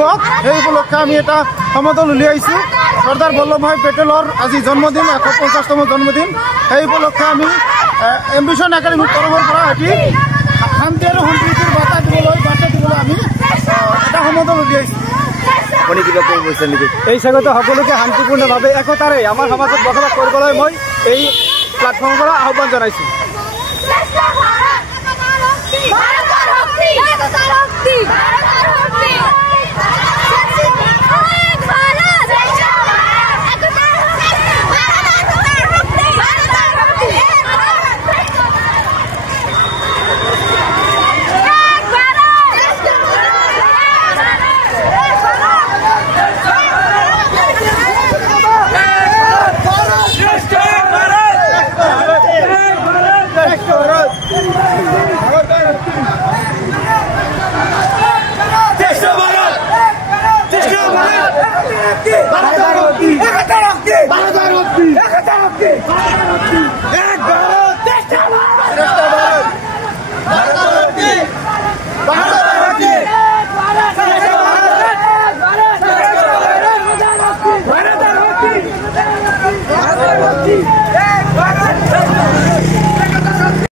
দিৱস সেই উপলক্ষে আমি এটা সমদল উলিয়াইছোঁ চৰ্দাৰ বল্লভভাই পেটেলৰ আজি জন্মদিন 150তম জন্মদিন সেই উপলক্ষে আমি এম্বিশ্যন একাডেমীৰ তৰফৰ পৰা এটি শান্তি আৰু সম্প্ৰীতিৰ বাৰ্তা দিবলৈ আমি এটা সমদল উলিয়াইছোঁ আপুনি কিবা কৰিব বিচাৰে নেকি এই স্বাগতে সকলোকে শান্তিপূৰ্ণভাৱে একতাৰে আমাৰ সমাজত বসবাস কৰিবলৈ মই এই প্লেটফৰ্মৰ পৰা আহ্বান জনাইছোঁ